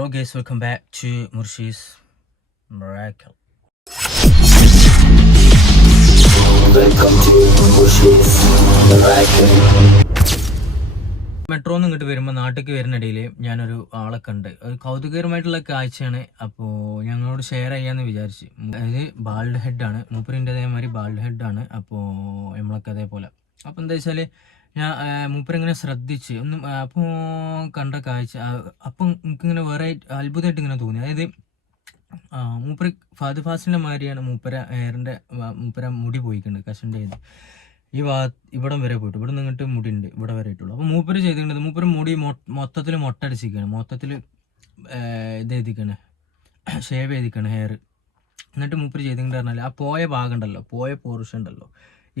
Hello guys, welcome back to Murshi's Miracle. Welcome to Murshi's Miracle. മെട്രോന്ന് ഇങ്ങോട്ട് വരുമ്പോൾ നാട്ടിലേക്ക് വരുന്നിടയിൽ ഞാനൊരു ആളെ കണ്ട് ഒരു കൗതുകകരമായിട്ടുള്ള കാഴ്ചയാണ്. അപ്പോൾ ഞങ്ങളോട് ഷെയർ ചെയ്യാമെന്ന് വിചാരിച്ചു. അതായത് ബാൾഡ് ഹെഡാണ്, മൂപ്പറിൻ്റെ അതേമാതിരി ബാൾഡ് ഹെഡാണ്. അപ്പോൾ നമ്മളൊക്കെ അതേപോലെ. അപ്പോൾ എന്താ വെച്ചാൽ ഞാൻ മൂപ്പരിങ്ങനെ ശ്രദ്ധിച്ച് ഒന്നും അപ്പോൾ കണ്ട കാഴ്ച അപ്പം എനിക്കിങ്ങനെ വേറെ അത്ഭുതമായിട്ട് ഇങ്ങനെ തോന്നി. അതായത് മൂപ്പര് ഫഹദ് ഫാസിലിൻ്റെ മാതിരിയാണ് മൂപ്പര മുടി പോയിട്ടുണ്ട് കഷൻ്റെ ചെയ്ത് ഈ ഇവിടം വരെ പോയിട്ട് ഇവിടെ നിന്നിട്ട് മുടി ഉണ്ട് ഇവിടെ വരെ ആയിട്ടുള്ളൂ. അപ്പോൾ മൂപ്പര് ചെയ്തിട്ടുണ്ട്, മൂപ്പര് മുടി മൊത്തത്തിൽ മൊട്ടടിച്ചിരിക്കുകയാണ്, മൊത്തത്തിൽ ഇത് ചെയ്തിരിക്കുകയാണ്, ഷേവ് ചെയ്തിരിക്കുകയാണ് ഹെയർ. എന്നിട്ട് മൂപ്പര് ചെയ്തിട്ടുണ്ട് പറഞ്ഞാൽ ആ പോയ ഭാഗം ഉണ്ടല്ലോ, പോയ പോർഷൻ ഉണ്ടല്ലോ,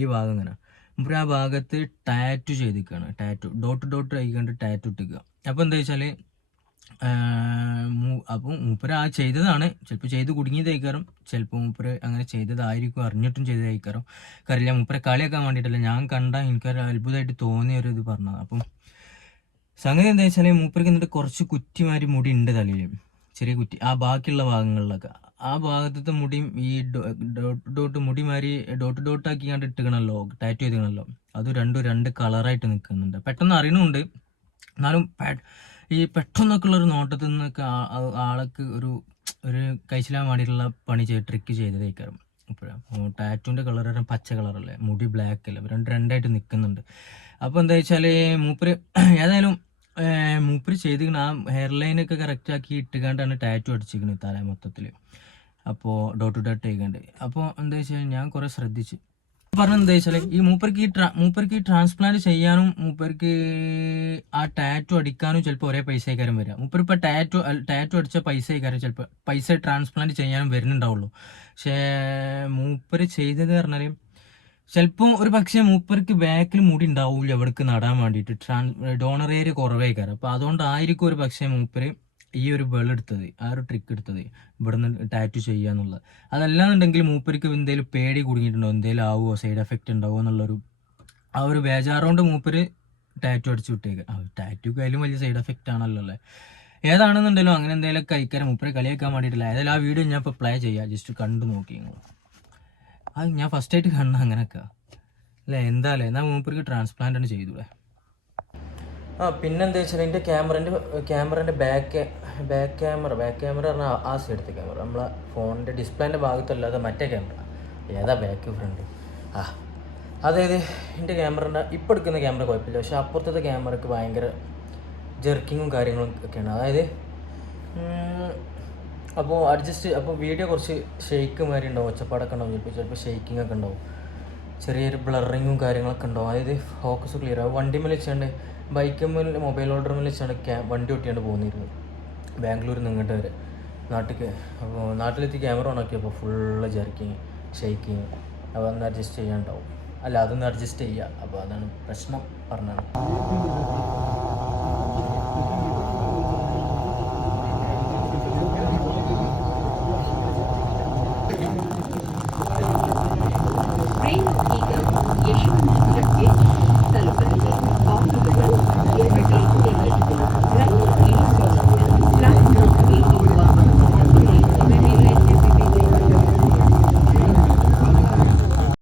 ഈ ഭാഗം ഇങ്ങനെ മൂപ്പര് ആ ഭാഗത്ത് ടാറ്റു ചെയ്തിരിക്കുകയാണ്. ഡോട്ട് ആയിക്കൊണ്ട് ടാറ്റു ഇട്ടിക്കുക. അപ്പോൾ എന്താ വെച്ചാൽ അപ്പം മൂപ്പര് ആ ചെയ്തതാണ്, ചിലപ്പോൾ ചെയ്ത് കുടുങ്ങിയതായിക്കാറും, ചിലപ്പോൾ മൂപ്പര് അങ്ങനെ ചെയ്തതായിരിക്കും, അറിഞ്ഞിട്ടും ചെയ്തതായിക്കാറും, കറിയില്ല. മൂപ്പരെ കളിയാക്കാൻ വേണ്ടിയിട്ടല്ല, ഞാൻ കണ്ട എനിക്കൊരു അത്ഭുതമായിട്ട് തോന്നിയ ഒരു ഇത് പറഞ്ഞത്. അപ്പം സംഗതി എന്താ വെച്ചാൽ മൂപ്പർക്ക് എന്നിട്ട് കുറച്ച് കുറ്റിമാരി മുടി ഉണ്ട് തലയിൽ, ചെറിയ കുറ്റി, ആ ബാക്കിയുള്ള ഭാഗങ്ങളിലൊക്കെ ആ ഭാഗത്തെ മുടിയും ഈ മുടിമാരി ഡോട്ടാക്കി കണ്ട് ഇട്ടുകണല്ലോ, ടാറ്റു ചെയ്തിക്കണല്ലോ, അത് രണ്ട് കളറായിട്ട് നിൽക്കുന്നുണ്ട്. പെട്ടെന്ന് അറിയണമുണ്ട്, എന്നാലും ഈ പെട്ടെന്നൊക്കെ ഉള്ളൊരു നോട്ടത്തിൽ നിന്നൊക്കെ ആൾക്ക് ഒരു കഴിച്ചിലാൻ വേണ്ടിയിട്ടുള്ള പണി ട്രിക്ക് ചെയ്തതേക്കാരും. അപ്പോൾ ടാറ്റുവിൻ്റെ കളർ പച്ച കളറല്ലേ, മുടി ബ്ലാക്ക് അല്ലേ, രണ്ടായിട്ട് നിൽക്കുന്നുണ്ട്. അപ്പോൾ എന്താ വെച്ചാൽ മൂപ്പര് ഏതായാലും മൂപ്പര് ചെയ്തിരിക്കണ ആ ഹെയർ ലൈനൊക്കെ കറക്റ്റാക്കി ഇട്ടുകൊണ്ടാണ് ടാറ്റു അടിച്ചിരിക്കുന്നത് തല മൊത്തത്തിൽ. അപ്പോൾ ഡോട്ട് ചെയ്യണ്ട്. അപ്പോൾ എന്താ വെച്ചാൽ ഞാൻ കുറേ ശ്രദ്ധിച്ചു പറഞ്ഞെന്താ വെച്ചാൽ ഈ മൂപ്പർക്ക് ഈ ട്രാൻസ്പ്ലാന്റ് ചെയ്യാനും മൂപ്പർക്ക് ആ ടാറ്റു അടിക്കാനും ചിലപ്പോൾ ഒരേ പൈസ ആയിക്കാരും വരിക. മൂപ്പർ ഇപ്പോൾ ടാറ്റു അടിച്ച പൈസ ആയിക്കാരും ചിലപ്പോൾ പൈസ ട്രാൻസ്പ്ലാന്റ് ചെയ്യാനും വരുന്നുണ്ടാവുള്ളൂ. പക്ഷേ മൂപ്പര് ചെയ്തത് പറഞ്ഞാൽ ചിലപ്പോൾ ഒരു പക്ഷേ മൂപ്പർക്ക് ബാക്കിൽ മുടി ഉണ്ടാവില്ല എവിടേക്ക് നടാൻ വേണ്ടിയിട്ട്, ഡോണർ ഏരിയ കുറവായിക്കാരം. അപ്പോൾ അതുകൊണ്ടായിരിക്കും ഒരു പക്ഷേ മൂപ്പര് ഈ ഒരു എടുത്തത്, ആ ഒരു ട്രിക്ക് എടുത്തത്, ഇവിടുന്ന് ടാറ്റു ചെയ്യുക എന്നുള്ളത്. അതല്ലാന്നുണ്ടെങ്കിൽ മൂപ്പർക്ക് എന്തെങ്കിലും പേടി കുടുങ്ങിയിട്ടുണ്ടോ, എന്തെങ്കിലും ആവുമോ, സൈഡ് എഫക്റ്റ് ഉണ്ടാവുമോ എന്നുള്ളൊരു ആ ഒരു ബേജാറുകൊണ്ട് മൂപ്പര് ടാറ്റു അടിച്ചു വിട്ടേക്ക്. ടാറ്റുക്ക് അതിലും വലിയ സൈഡ് എഫക്റ്റ് ആണല്ലോ അല്ലേ. ഏതാണെന്നുണ്ടല്ലോ അങ്ങനെ എന്തെങ്കിലും കഴിക്കാൻ മൂപ്പരെ കളിയാക്കാൻ വേണ്ടിയിട്ടില്ല. ഏതായാലും ആ വീഡിയോ ഞാൻ ഇപ്പോൾ പ്ലേ ചെയ്യാം, ജസ്റ്റ് കണ്ടു നോക്കി. അത് ഞാൻ ഫസ്റ്റായിട്ട് കണ്ട അങ്ങനെയൊക്കെ അല്ലേ, എന്തായാലും എന്നാൽ മൂപ്പർക്ക് ട്രാൻസ്പ്ലാന്റ് ആണ് ചെയ്തൂടെ. പിന്നെന്താ വെച്ചാൽ എൻ്റെ ക്യാമറേൻ്റെ ബാക്ക് ക്യാമറ പറഞ്ഞാൽ ആ സൈഡത്തെ ക്യാമറ, നമ്മളെ ഫോണിൻ്റെ ഡിസ്പ്ലേൻ്റെ ഭാഗത്തല്ലാതെ മറ്റേ ക്യാമറ, ഏതാ ബാക്ക് ഫ്രണ്ട് അതായത് എൻ്റെ ക്യാമറേൻ്റെ ഇപ്പോൾ എടുക്കുന്ന ക്യാമറ കുഴപ്പമില്ല, പക്ഷെ അപ്പുറത്തെ ക്യാമറയ്ക്ക് ഭയങ്കര ജെർക്കിങ്ങും കാര്യങ്ങളും ഒക്കെയാണ്. അതായത് അപ്പോൾ വീഡിയോ കുറച്ച് ഷെയ്ക്ക് മാതിരി ഉണ്ടാവും, ഒച്ചപ്പാടൊക്കെ ഉണ്ടാവും, ചിലപ്പോൾ ഷെയ്ക്കിംഗ് ഒക്കെ ഉണ്ടാവും, ചെറിയൊരു ബ്ലറിങ്ങും കാര്യങ്ങളൊക്കെ ഉണ്ടാവും. അതായത് ഫോക്കസ് ക്ലിയർ ആവും. വണ്ടി മേലെ വെച്ചാണ്ട് ബൈക്കുമ്മേൽ മൊബൈൽ ഹോൾഡർ മേലെ വെച്ചാണ് വണ്ടി ഒട്ടിയാണ്ട് പോകുന്നിരുന്നു ബാംഗ്ലൂരിൽ നിന്ന് ഇങ്ങോട്ട് വരെ നാട്ടിലേക്ക്. അപ്പോൾ നാട്ടിലെത്തി ക്യാമറ ഓണാക്കിയപ്പോൾ ഫുള്ള് ജെർക്കിങ്, ഷെയ്ക്കിങ്. അപ്പോൾ ഒന്ന് അഡ്ജസ്റ്റ് ചെയ്യാണ്ടാവും, അതൊന്ന് അഡ്ജസ്റ്റ് ചെയ്യുക. അപ്പോൾ അതാണ് പ്രശ്നം പറഞ്ഞത്.